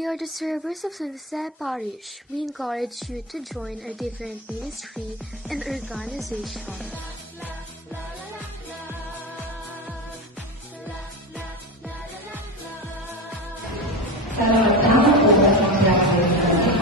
We are the servers of San Jose Parish. We encourage you to join our different ministry and organization. Selamat datang ke dalam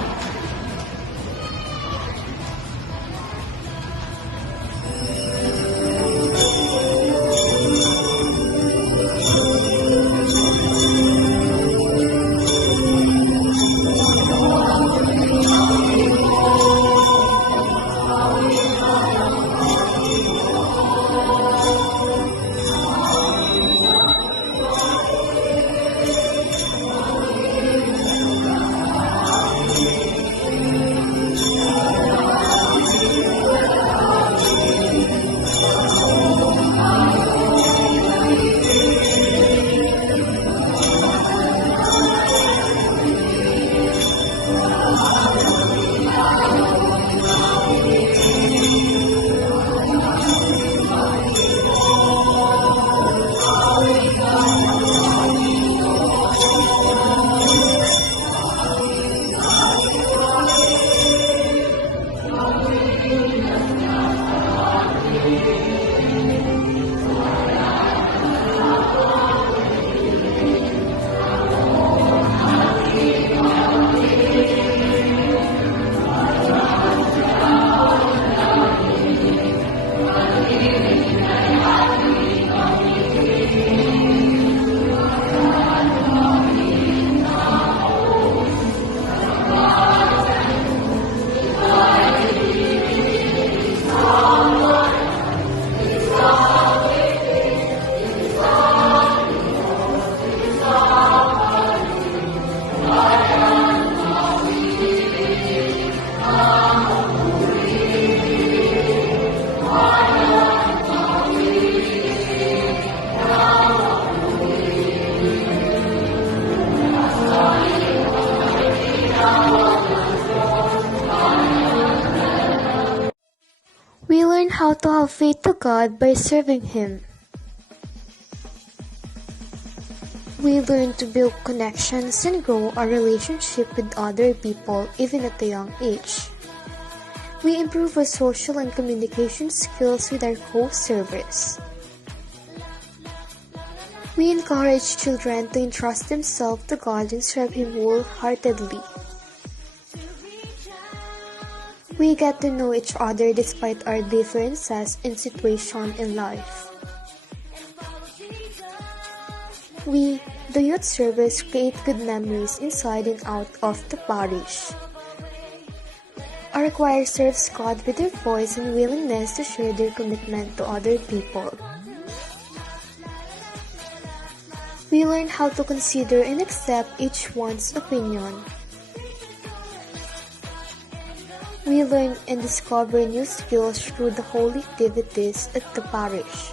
We learn how to have faith to God by serving Him. We learn to build connections and grow our relationship with other people even at a young age. We improve our social and communication skills with our co-servers. We encourage children to entrust themselves to God and serve Him wholeheartedly. We get to know each other despite our differences and situation in life. We, the youth service, create good memories inside and out of the parish. Our choir serves God with their voice and willingness to share their commitment to other people. We learn how to consider and accept each one's opinion. We learn and discover new skills through the holy activities at the parish.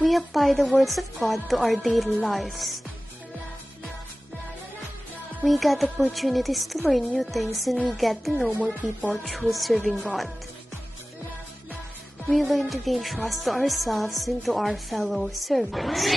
We apply the words of God to our daily lives. We get opportunities to learn new things and we get to know more people through serving God. We learn to gain trust to ourselves and to our fellow servants.